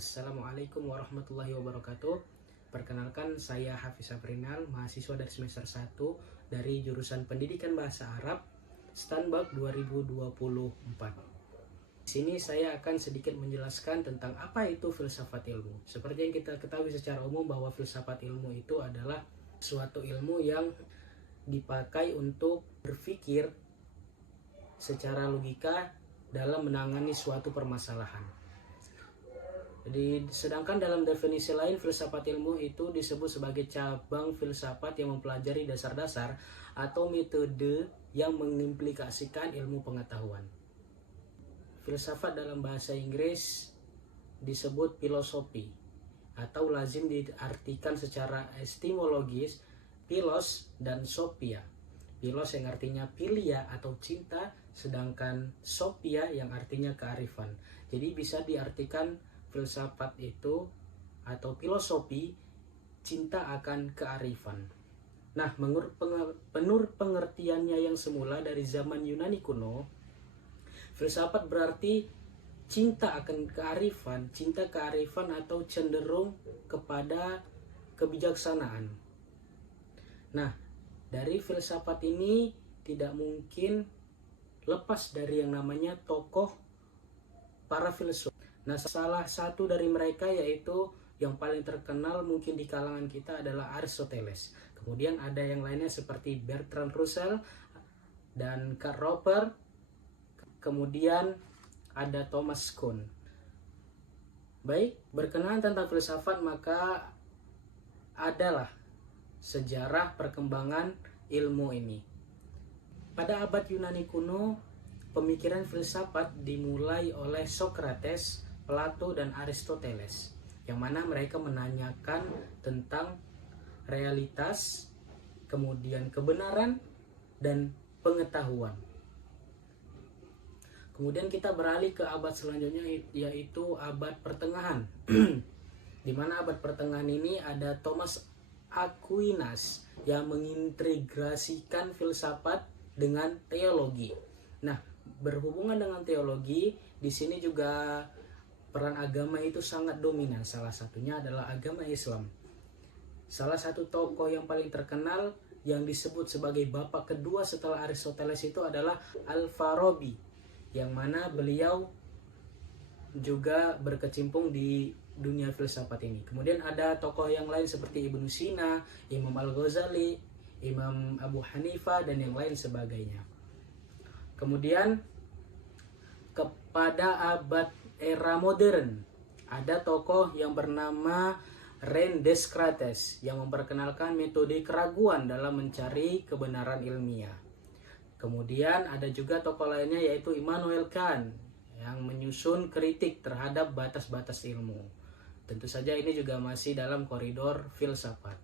Assalamualaikum warahmatullahi wabarakatuh. Perkenalkan, saya Hafiz Afrinal, mahasiswa dari semester 1 dari jurusan Pendidikan Bahasa Arab Stanbag 2024. Di sini saya akan sedikit menjelaskan tentang apa itu filsafat ilmu. Seperti yang kita ketahui secara umum bahwa filsafat ilmu itu adalah suatu ilmu yang dipakai untuk berpikir secara logika dalam menangani suatu permasalahan. Jadi, sedangkan dalam definisi lain, filsafat ilmu itu disebut sebagai cabang filsafat yang mempelajari dasar-dasar atau metode yang mengimplikasikan ilmu pengetahuan. Filsafat dalam bahasa Inggris disebut filosofi atau lazim diartikan secara etimologis philos dan sophia. Philos yang artinya philia atau cinta, sedangkan sophia yang artinya kearifan. Jadi bisa diartikan filsafat itu atau filosofi cinta akan kearifan. Nah, menurut pengertiannya yang semula dari zaman Yunani kuno, filsafat berarti cinta akan kearifan, cinta kearifan atau cenderung kepada kebijaksanaan. Nah, dari filsafat ini tidak mungkin lepas dari yang namanya tokoh para filsuf. Nah, salah satu dari mereka yaitu yang paling terkenal mungkin di kalangan kita adalah Aristoteles. Kemudian ada yang lainnya seperti Bertrand Russell dan Karl Popper. Kemudian ada Thomas Kuhn. Baik, berkenaan tentang filsafat maka adalah sejarah perkembangan ilmu ini. Pada abad Yunani kuno, pemikiran filsafat dimulai oleh Socrates, Plato, dan Aristoteles, yang mana mereka menanyakan tentang realitas, kemudian kebenaran, dan pengetahuan. Kemudian kita beralih ke abad selanjutnya, yaitu abad pertengahan. Di mana abad pertengahan ini ada Thomas Aquinas yang mengintegrasikan filsafat dengan teologi. Nah, berhubungan dengan teologi, di sini juga peran agama itu sangat dominan. Salah satunya adalah agama Islam. Salah satu tokoh yang paling terkenal yang disebut sebagai bapak kedua setelah Aristoteles itu adalah Al-Farabi, yang mana beliau juga berkecimpung di dunia filsafat ini. Kemudian ada tokoh yang lain seperti Ibnu Sina, Imam Al-Ghazali, Imam Abu Hanifah, dan yang lain sebagainya. Kemudian kepada abad era modern ada tokoh yang bernama René Descartes yang memperkenalkan metode keraguan dalam mencari kebenaran ilmiah. Kemudian ada juga tokoh lainnya yaitu Immanuel Kant yang menyusun kritik terhadap batas-batas ilmu. Tentu saja ini juga masih dalam koridor filsafat.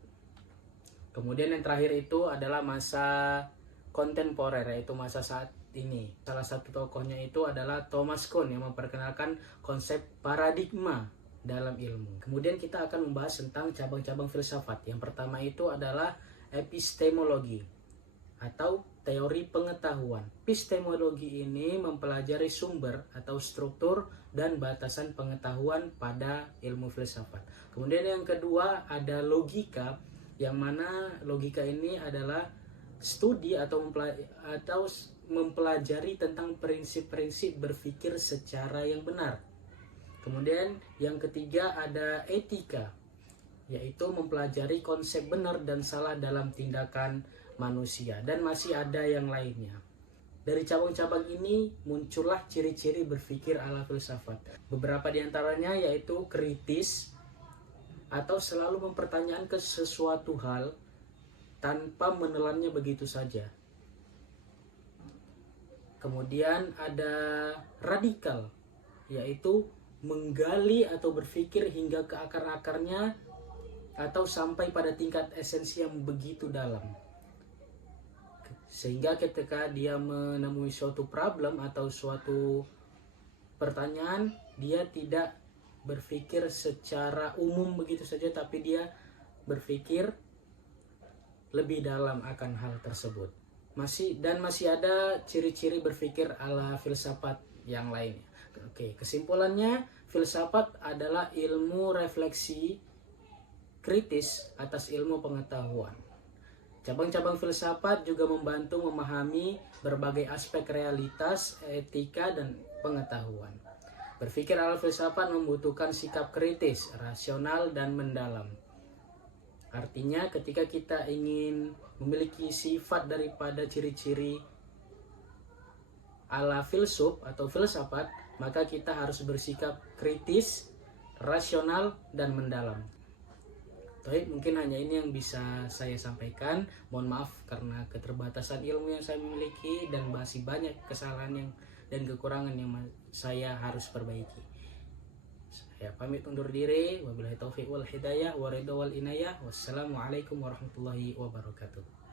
Kemudian yang terakhir itu adalah masa kontemporer, yaitu masa saat ini. Salah satu tokohnya itu adalah Thomas Kuhn yang memperkenalkan konsep paradigma dalam ilmu. Kemudian kita akan membahas tentang cabang-cabang filsafat. Yang pertama itu adalah epistemologi atau teori pengetahuan. Epistemologi ini mempelajari sumber atau struktur dan batasan pengetahuan pada ilmu filsafat. Kemudian yang kedua ada logika, yang mana logika ini adalah studi atau mempelajari tentang prinsip-prinsip berpikir secara yang benar. Kemudian yang ketiga ada etika, yaitu mempelajari konsep benar dan salah dalam tindakan manusia, dan masih ada yang lainnya. Dari cabang-cabang ini muncullah ciri-ciri berpikir ala filsafat. Beberapa diantaranya yaitu kritis atau selalu mempertanyakan ke sesuatu hal tanpa menelannya begitu saja. Kemudian ada radikal, yaitu menggali atau berpikir hingga ke akar-akarnya atau sampai pada tingkat esensi yang begitu dalam. Sehingga ketika dia menemui suatu problem atau suatu pertanyaan, dia tidak berpikir secara umum begitu saja, tapi dia berpikir lebih dalam akan hal tersebut. Masih ada ciri-ciri berpikir ala filsafat yang lainnya. Oke, kesimpulannya Filsafat adalah ilmu refleksi kritis atas ilmu pengetahuan. Cabang-cabang filsafat juga membantu memahami berbagai aspek realitas, etika, dan pengetahuan. Berpikir ala filsafat membutuhkan sikap kritis, rasional, dan mendalam. Artinya ketika kita ingin memiliki sifat daripada ciri-ciri ala filsuf atau filsafat, maka kita harus bersikap kritis, rasional, dan mendalam. Baik, mungkin hanya ini yang bisa saya sampaikan. Mohon maaf karena keterbatasan ilmu yang saya miliki dan masih banyak kesalahan dan kekurangan yang saya harus perbaiki. Saya pamit undur diri. Wabillahi taufiq wal hidayah wa ridha wal inayah. Wassalamualaikum warahmatullahi wabarakatuh.